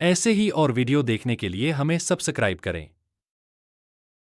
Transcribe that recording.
ऐसे ही और वीडियो देखने के लिए हमें सब्सक्राइब करें।